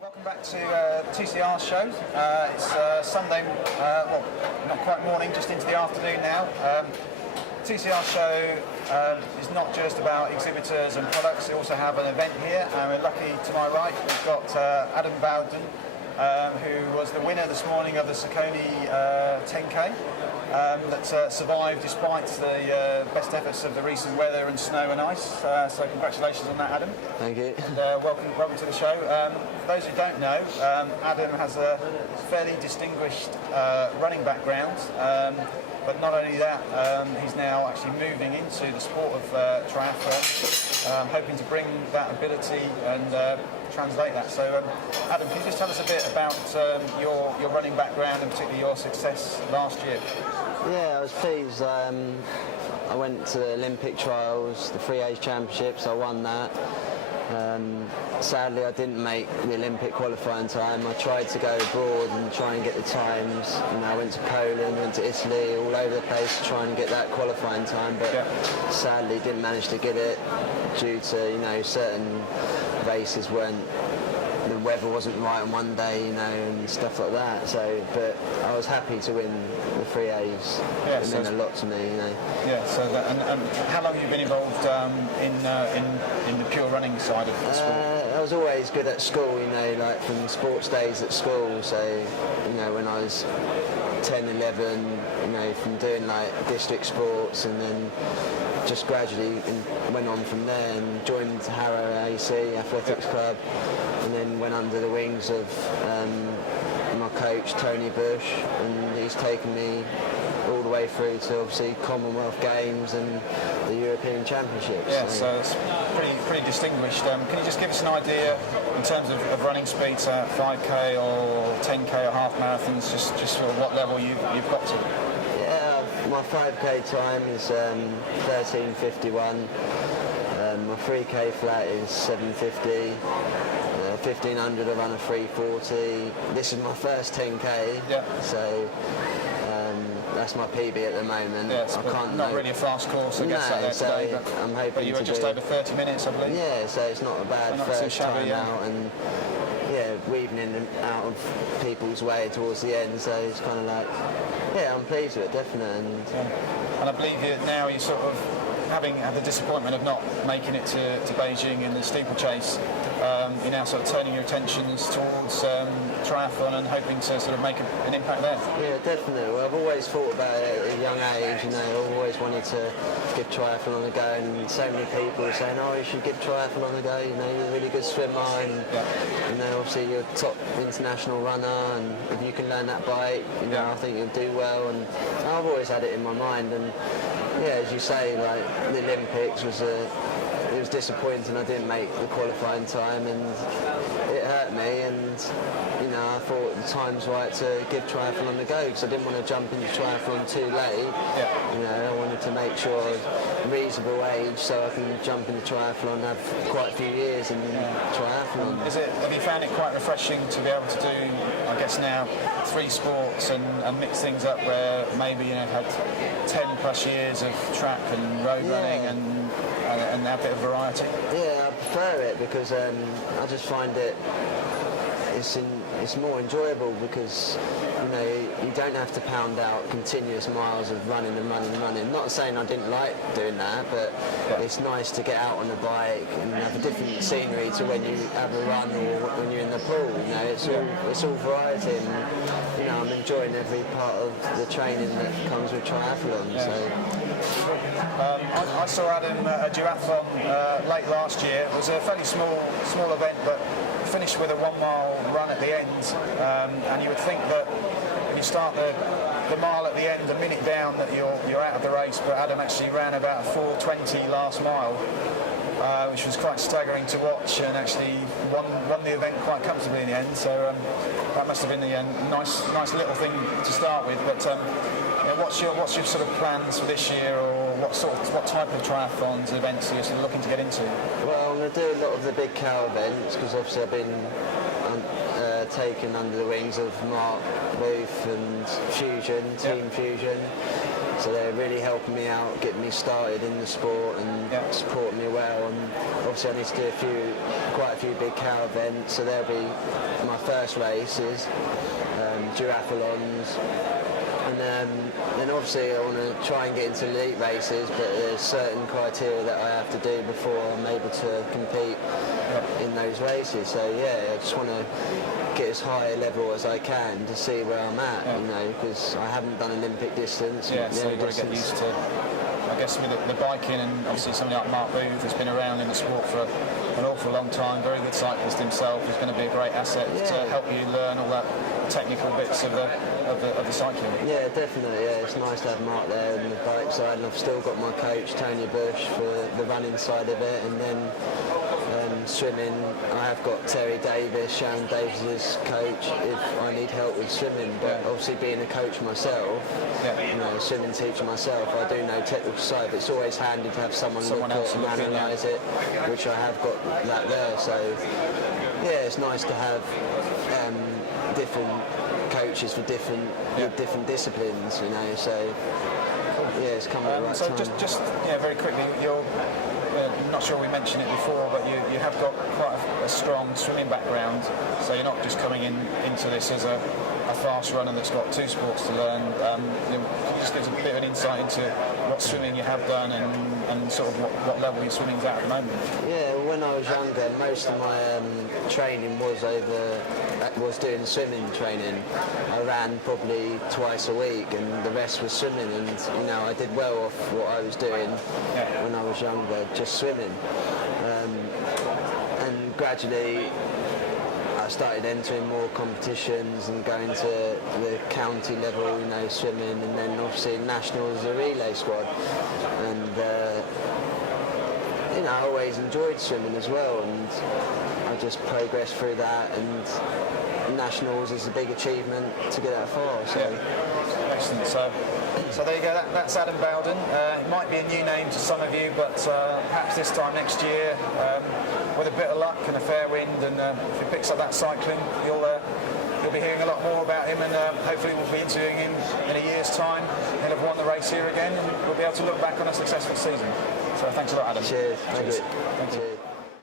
Welcome back to TCR show. It's Sunday, well, not quite morning, just into the afternoon now. TCR show is not just about exhibitors and products, they also have an event here, and we're lucky to my right, we've got Adam Bowden, who was the winner this morning of the Saucony 10K. That survived despite the best efforts of the recent weather and snow and ice. So congratulations on that, Adam. Thank you. And welcome to the show. For those who don't know, Adam has a fairly distinguished running background. But not only that, he's now actually moving into the sport of triathlon, hoping to bring that ability and translate that. So, Adam, can you just tell us a bit about your running background and particularly your success last year? Yeah, I was pleased. I went to the Olympic trials, the Free Age Championships. I won that. Sadly, I didn't make the Olympic qualifying time. I tried to go abroad and try and get the times. And I went to Poland, went to Italy, all over the place to try and get that qualifying time. But sadly, didn't manage to get it due to certain races the weather wasn't right on one day, and stuff like that. So, but I was happy to win the Free A's. Yeah, it meant a lot to me, Yeah. So, and how long have you been involved in the pure running side of the sport? I was always good at school, like from sports days at school. So, when I was 10, 11, from doing like district sports, and then just gradually went on from there and joined Harrow AC Athletics Club, and then went under the wings of my coach Tony Bush, and he's taken me all the way through to obviously Commonwealth Games and the European Championships. Yeah, so it's pretty distinguished. Can you just give us an idea in terms of running speeds at 5k or 10k or half marathons, just sort of what level you've got to? My 5k time is 13:51. My 3k flat is 7:50. 1500 I run a 3:40. This is my first 10k. Yeah. So that's my PB at the moment. Yes, I can't. Not really a fast course, I guess. No, so today, but I'm hoping. But you were just over 30 minutes, I believe. Yeah, so it's not a bad first time out, and weaving in and out of people's way towards the end. So it's kind of like, I'm pleased with it, definitely. And I believe now you're sort of having had the disappointment of not making it to Beijing in the steeplechase. You're now sort of turning your attentions towards triathlon and hoping to sort of make an impact there. Yeah, definitely. Well, I've always thought about it at a young age. I've always wanted to give triathlon a go, and so many people are saying, "Oh, you should give triathlon a go. You're a really good swimmer, and obviously you're a top international runner, and if you can learn that bike, I think you'll do well." And I've always had it in my mind, and as you say, like the Olympics it was disappointing. I didn't make the qualifying time, and it hurt me. And I thought the time's right to give triathlon a go, because I didn't want to jump into triathlon too late. I wanted to make sure I was reasonable age so I can jump into triathlon and have quite a few years in triathlon. Have you found it quite refreshing to be able to do, I guess now, 3 sports and mix things up, where maybe you've had 10 plus years of track and road running and a bit of variety? Yeah, I prefer it because I just find it's more enjoyable, because you don't have to pound out continuous miles of running and running and running. Not saying I didn't like doing that, but it's nice to get out on the bike and have a different scenery to when you have a run or when you're in the pool. It's all variety, and I'm enjoying every part of the training that comes with triathlon. I saw Adam at a duathlon late last year. It was a fairly small event, but finished with a 1 mile run at the end, and you would think that when you start the mile at the end, a minute down, that you're out of the race, but Adam actually ran about 4:20 last mile, which was quite staggering to watch, and actually won the event quite comfortably in the end. So that must have been a nice little thing to start with. But what's your sort of plans for this year, or what type of triathlons events are you sort of looking to get into? Well, I'm going to do a lot of the big cow events, because obviously I've been taken under the wings of Mark Booth and Fusion, Team Fusion. So they're really helping me out, getting me started in the sport and supporting me well. And obviously I need to do quite a few big cow events, so they'll be my first races, duathlons. And then obviously I want to try and get into elite races, but there's certain criteria that I have to do before I'm able to compete in those races. So yeah, I just want to get as high a level as I can to see where I'm at, you know, because I haven't done Olympic distance. Yeah, so you've got to get used to, I guess, with the biking, and obviously somebody like Mark Booth has been around in the sport for an awful long time, very good cyclist himself, is going to be a great asset to help you learn all that technical bits of the cycling. Yeah, definitely. Yeah, it's nice to have Mark there on the bike side, and I've still got my coach Tony Bush for the running side of it, and then swimming, I have got Terry Davis, Sharon Davis's coach if I need help with swimming. But obviously being a coach myself, you know, a swimming teacher myself, I do know technical side, but it's always handy to have someone look at and analyse it, which I have got that there. So yeah, it's nice to have different coaches for different disciplines, you know. So yeah, it's come at the right so time. just very quickly, you're I'm not sure we mentioned it before, but you have got quite a strong swimming background, so you're not just coming into this as a fast runner that's got two sports to learn. Can you just give us a bit of an insight into what swimming you have done and sort of what level your swimming's at the moment? Yeah, when I was younger, most of my training was doing swimming training. I ran probably twice a week, and the rest was swimming. And you know, I did well off what I was doing when I was younger, just swimming. And gradually, I started entering more competitions and going to the county level, you know, swimming, and then obviously nationals, the relay squad. And you know, I always enjoyed swimming as well, and I just progressed through that, and nationals is a big achievement to get that far. So. Excellent. So there you go. That's Adam Bowden. It might be a new name to some of you, but perhaps this time next year, with a bit of luck and a fair wind, and if he picks up that cycling, you'll be hearing a lot more about him, and hopefully we'll be interviewing him in a year's time. He'll have won the race here again, and we'll be able to look back on a successful season. So thanks a lot, Adam. Cheers. Cheers. Thank you.